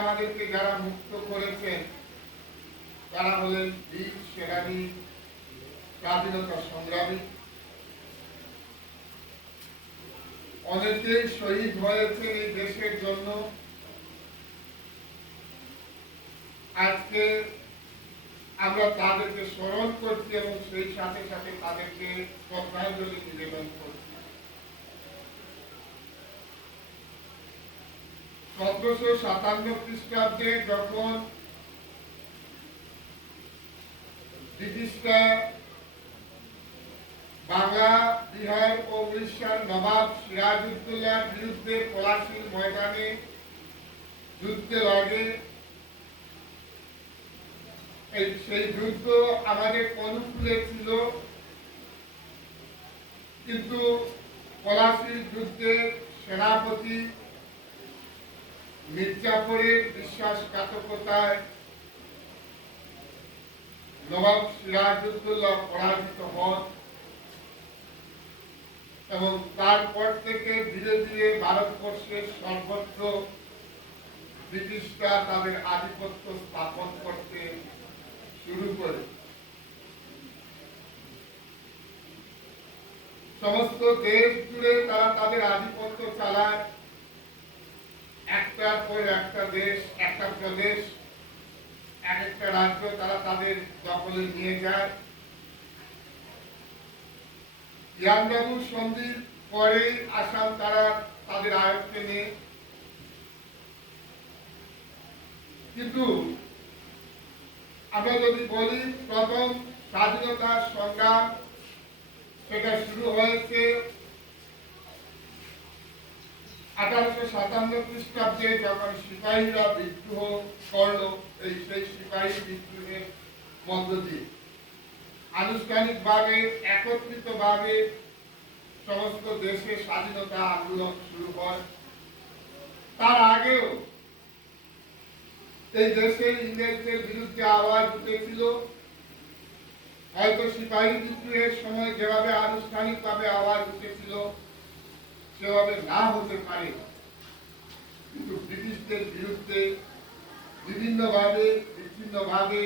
আমাদেরকে যারা মুক্ত করেছেন তারা হলেন বীর সেনানী, স্বাধীনতা সংগ্রামী। অনেকেই শহীদ হয়েছেন এই দেশের জন্য। আজকে আমরা তাদেরকে স্মরণ করছি এবং সেই সাথে সাথে তাদেরকে শ্রদ্ধাঞ্জলি নিবেদন করছি। 1757 খ্রিস্টাব্দে যখন ব্রিটিশরা বাংলা, বিহার ও উড়িষ্যার নবাব সিরাজউদ্দৌলার বিরুদ্ধে পলাশীর ময়দানে যুদ্ধে লড়ে, সেই যুদ্ধ আমাদের অনুকূলে ছিল, কিন্তু পলাশীর যুদ্ধে সেনাপতি মির্জাপুরের বিশ্বাসঘাতকতায় নবাব সিরাজউদ্দৌলা পরাজিত হন এবং তারপর থেকে ধীরে ধীরে ভারতবর্ষের সর্বত্র ব্রিটিশরা তাদের আধিপত্য স্থাপন করতে শুরু করে। সমস্ত দেশ জুড়ে তারা তাদের আধিপত্য চালায়। একটার পর একটা দেশ, একটা প্রদেশ, এক একটা রাজ্য তারা তাদের দখলে নিয়ে যায়। ইয়ান্দাবু সন্ধির পরে আসাম তারা তাদের আয়ত্তে নেয়। কিন্তু আমরা যদি বলি প্রথম স্বাধীনতা সংগ্রাম সেটা শুরু হয়েছে 1857 খ্রিস্টাব্দে যখন সিপাহীরা বিদ্রোহ করলো। সেই সিপাহী বিদ্রোহের মধ্য দিয়ে আনুষ্ঠানিকভাবে একত্রিতভাবে সমস্ত দেশে স্বাধীনতা আন্দোলন শুরু হয়। তার আগেও এই দেশে ইংরেজদের বিরুদ্ধে আওয়াজ উঠেছিল। হয়তো সিপাহী বিদ্রোহের সময় যেভাবে আনুষ্ঠানিকভাবে আওয়াজ উঠেছিল সেভাবে না হতে পারে, কিন্তু ব্রিটিশদের বিরুদ্ধে বিভিন্নভাবে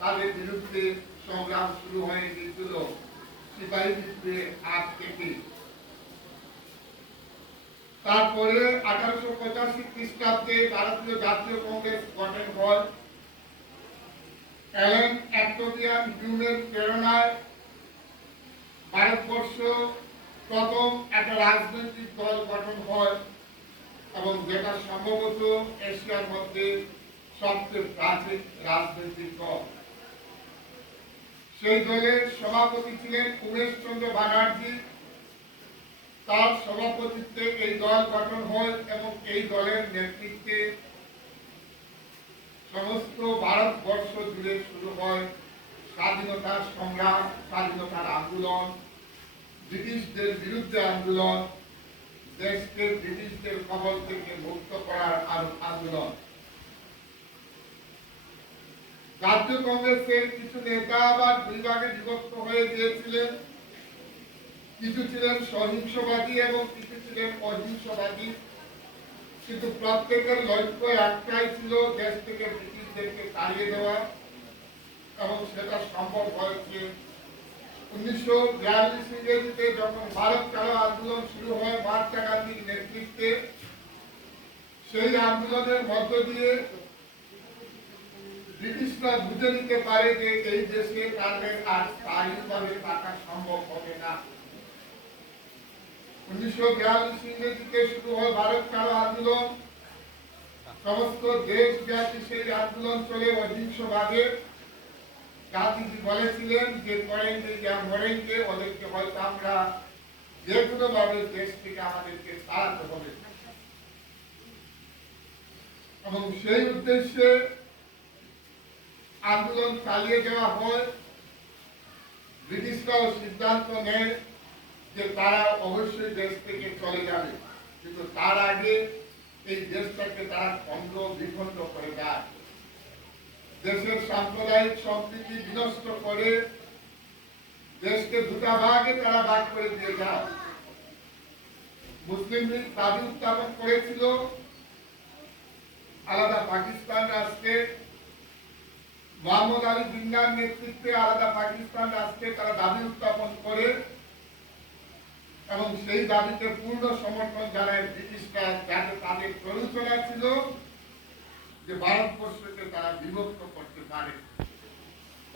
তাদের বিরুদ্ধে সংগ্রাম শুরু হয়ে গিয়েছিল সিপাহী বিদ্রোহের আগ থেকে। তারপরে 1885 খ্রিস্টাব্দে ভারতীয় জাতীয় কংগ্রেস গঠন হয়। অ্যালেন অ্যাক্টোভিয়ান হিউমের প্রেরণায় ভারতবর্ষ প্রথম একটা রাজনৈতিক দল গঠন হয় এবং যেটা সম্ভবত এশিয়ার মধ্যে সবচেয়ে প্রাচীন রাজনৈতিক দল। সেই দলের সভাপতি ছিলেন উমেশ চন্দ্র ব্যানার্জি। তার সভাপতিত্বে এই দল গঠন হয় এবং এই দলের নেতৃত্বে সমস্ত ভারতবর্ষ জুড়ে শুরু হয় স্বাধীনতার সংগ্রাম, স্বাধীনতার আন্দোলন, ব্রিটিশদের বিরুদ্ধে আন্দোলন, দেশকে ব্রিটিশদের কবল থেকে মুক্ত করার আন্দোলন। জাতীয় কংগ্রেসের কিছু নেতা আবার দুই ভাগে বিভক্ত হয়ে গিয়েছিলেন। কিছু ছিলেন সহিংসবাদী এবং কিছু ছিলেন অহিংসবাদী, কিন্তু প্রত্যেকের লক্ষ্য একটাই ছিল, দেশ থেকে ব্রিটিশদেরকে তাড়িয়ে দেওয়া। এবং সেটা সম্ভব হয়েছে 1942 ইংরেজিতে যখন ভারত ছাড়ো আন্দোলন শুরু হয় মহাত্মা গান্ধীর নেতৃত্বে। সেই আন্দোলনের মধ্য দিয়ে ব্রিটিশরা বুঝে নিতে পারে যে এই দেশে তাদের আর স্থায়ীভাবে থাকা সম্ভব হবে না। 1942 ইংরেজিতে শুরু হয় ভারত ছাড়ো আন্দোলন। সমস্ত দেশব্যাপী সেই আন্দোলন চলে অহিংসভাবে। গান্ধীজি বলেছিলেন যে করেনগে যা মরেনগে, ওদেরকে হয়তো আমরা যে কোনো ভাবে দেশ থেকে আমাদেরকে তাড়াতে হবে। এবং সেই উদ্দেশ্যে আন্দোলন চালিয়ে যাওয়া হয়। ব্রিটিশরাও সিদ্ধান্ত নেয় যে তারা অবশ্যই দেশ থেকে চলে যাবে, কিন্তু তার আগে এই দেশটাকে তারা খণ্ড বিখণ্ড করে দেয়। দেশের সাম্প্রদায়িক সম্প্রীতি বিনষ্ট করে দেশকে দুটা ভাগে তারা ভাগ করে দিয়ে যায়। মুসলিম লীগ দাবি উত্থাপন করেছিল আলাদা পাকিস্তান রাষ্ট্রে, মোহাম্মদ আলী জিন্নার নেতৃত্বে আলাদা পাকিস্তান রাষ্ট্রে তারা দাবি উত্থাপন করে এবং সেই দাবিতে পূর্ণ সমর্থন জানায় ব্রিটিশরা, যাতে তাদের প্ররোচনা ছিল যে ভারতবর্ষকে তারা বিভক্ত করতে পারে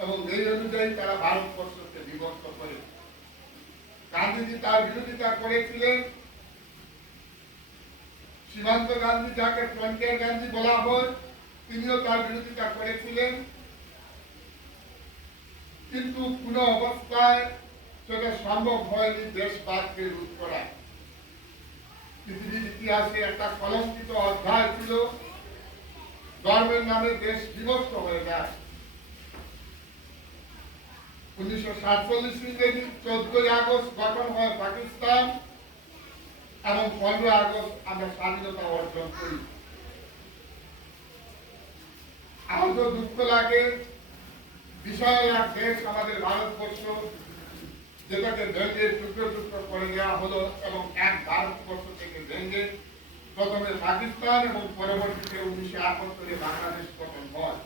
এবং এই অনুযায়ী তারা ভারতবর্ষকে বিভক্ত করে। গান্ধীজি তার বিরোধিতা করেছিলেন। সীমান্ত গান্ধী, যাকে ফ্রন্টিয়ার গান্ধী বলা হয়, তিনিও তার বিরোধিতা করেছিলেন, কিন্তু কোন অবস্থায় সেটা সম্ভব হয়নি দেশবাদকে রোধ করা। পৃথিবীর ইতিহাসে একটা কলঙ্কিত অধ্যায় ছিল, ধর্মের নামে দেশ বিভক্ত হয়ে যায়। 1947 ইংরেজি 14 আগস্ট গঠন হয় পাকিস্তান এবং 15 আগস্ট আমরা স্বাধীনতা অর্জন করি। আজও দুঃখ লাগে, বিশাল এক দেশ আমাদের ভারতবর্ষ, যেটাকে ভেঙে টুকরো টুকরো করে দেওয়া হলো এবং এক ভারতবর্ষ থেকে ভেঙে প্রথমে পাকিস্তান এবং পরবর্তীতে 1971 বাংলাদেশ গঠন হয়।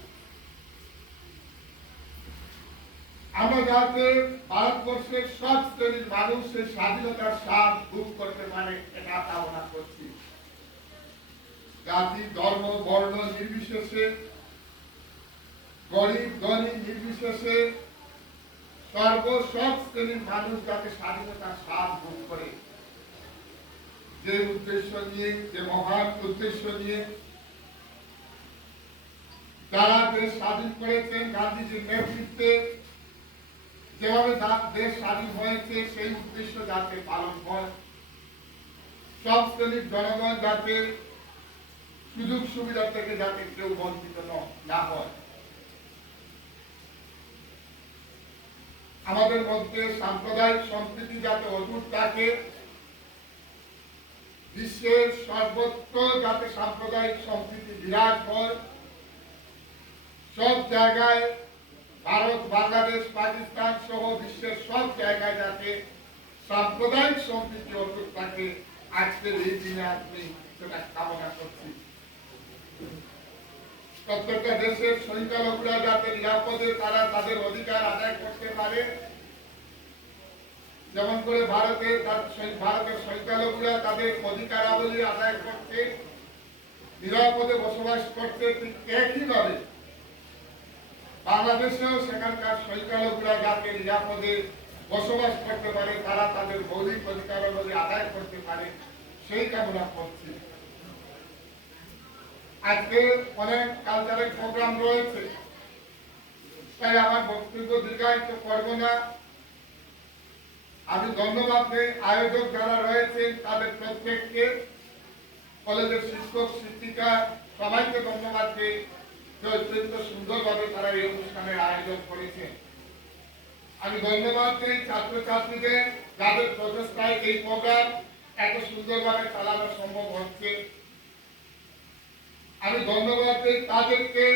আমরা যাতে ভারতবর্ষের সব শ্রেণীর মানুষ সেই স্বাধীনতার স্বাদ ভোগ করতে পারে, এটা কামনা করছি। জাতি, ধর্ম, বর্ণ নির্বিশেষে, গরিব ধনী নির্বিশেষে সব শ্রেণীর মানুষ যাতে স্বাধীনতার স্বাদ ভোগ করে, যে উদ্দেশ্য নিয়ে, যে মহান উদ্দেশ্য নিয়ে যারা দেশ স্বাধীন করেছেন গান্ধীজির নেতৃত্বে, যেভাবে দেশ স্বাধীন হয়েছে সেই উদ্দেশ্য যাতে পালন হয়, সব শ্রেণীর জনগণ যাতে সুযোগ সুবিধা থেকে যাতে কেউ বঞ্চিত না হয়। আমাদের মধ্যে সাম্প্রদায়িক সম্প্রীতি যাতে অটুট থাকে, বিশ্বের সর্বত্র যাতে সাম্প্রদায়িক সম্প্রীতি বিরাজ হয়, সব জায়গায় ভারত, বাংলাদেশ, পাকিস্তান সহ বিশ্বের সব জায়গায় যাতে সাম্প্রদায়িক সম্প্রীতি অটুট থাকে, আজকের এই দিনে আপনি সেটা কামনা করছি। প্রত্যেকটা দেশের সংখ্যালঘুরা যাতে নিরাপদে তারা তাদের অধিকার আদায় করতে পারে, যেমন করে ভারতের সংখ্যালঘুরা তাদের অধিকারাবলী আদায় করতে, নিরাপদে বসবাস করতে, ঠিক একইভাবে বাংলাদেশেও সেখানকার সংখ্যালঘুরা যাতে নিরাপদে বসবাস করতে পারে, তারা তাদের মৌলিক অধিকারাবলী আদায় করতে পারে, সেই কামনা করছি। আজকে অনেক কালচারাল প্রোগ্রাম রয়েছে, তাই আমার বক্তব্য দীর্ঘায়িত করব না। আমি ধন্যবাদ দেই আয়োজক যারা রয়েছেন তাদের প্রত্যেককে, কলেজের শিক্ষক শিক্ষিকা সবাইকে ধন্যবাদ দিই যে অত্যন্ত সুন্দরভাবে তারা এই অনুষ্ঠানের আয়োজন করেছেন। আমি ধন্যবাদ দিই ছাত্রছাত্রীদের, যাদের প্রচেষ্টায় এই প্রোগ্রাম এত সুন্দরভাবে চালানো সম্ভব হচ্ছে। আমি ধন্যবাদ দিই তাদেরকে,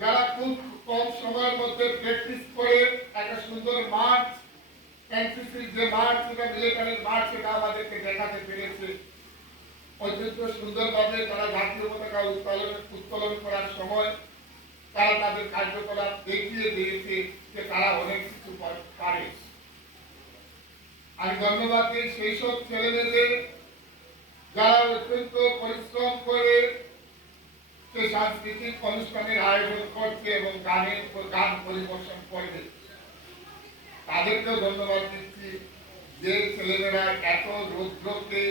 যারা খুব কম সময়ের মধ্যে প্র্যাকটিস করে একটা সুন্দর মার্চ, এনসিসির যে মার্চ, সেটা মিলিটারির মার্চ, সেটা আমাদেরকে দেখাতে পেরেছে। অত্যন্ত সুন্দরভাবে তারা জাতীয় পতাকা উত্তোলন করার সময় তারা তাদের কার্যকলাপ দেখিয়ে দিয়েছে যে তারা অনেক কিছু পারে। আমি ধন্যবাদ দিই সেই সব ছেলেমেয়েদের যারা অত্যন্ত পরিশ্রম করে সেই সাংস্কৃতিক অনুষ্ঠানের আয়োজন করছে এবং গান পরিবেশন করবে। তাদেরকেও ধন্যবাদ দিচ্ছি যে ছেলেমেয়েরা এত রৌদ্রকে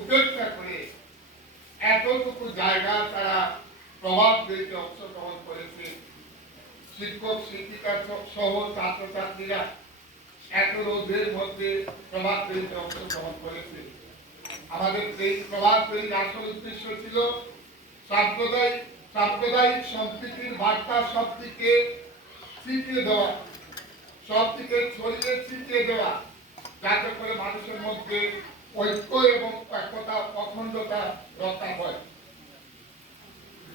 উপেক্ষা করে এতটুকু জায়গা তারা প্রভাব দিতে অংশগ্রহণ করেছে। শিক্ষক শিক্ষিকা সহ ছাত্রছাত্রীরা এত রোদের মধ্যে প্রভাব দিতে অংশগ্রহণ করেছে। আমাদের এই প্রভাব তৈরির আসল উদ্দেশ্য ছিল সাম্প্রদায়িক সম্প্রীতির বার্তা সবদিকে ছিটিয়ে দেওয়া, সবদিকে ছড়িয়ে ছিটিয়ে দেওয়া, যাতে করে মানুষের মধ্যে ঐক্য এবং একতা, অখণ্ডতা রক্ষা হয়।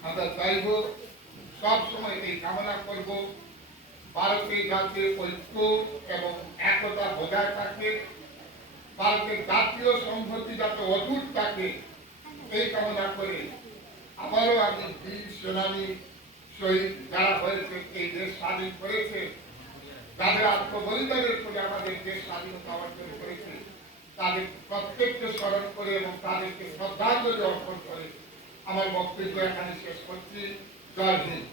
আমরা চাইব, সব সময় এই কামনা করব, ভারতের যাতে ঐক্য এবং একতা বজায় থাকে, ভারতের জাতীয় সংহতি যাতে অটুট থাকে, এই কামনা করে আবারও আমি বীর সেনানী শহীদ যারা হয়েছে, এই দেশ স্বাধীন করেছে, যাদের আত্মবলিদানের ফলে আমাদের দেশ স্বাধীনতা অর্জন করেছে, তাদের প্রত্যেককে স্মরণ করে এবং তাদেরকে শ্রদ্ধাঞ্জলি অর্পণ করে আমার বক্তব্য এখানে শেষ করছি। জয় হিন্দ।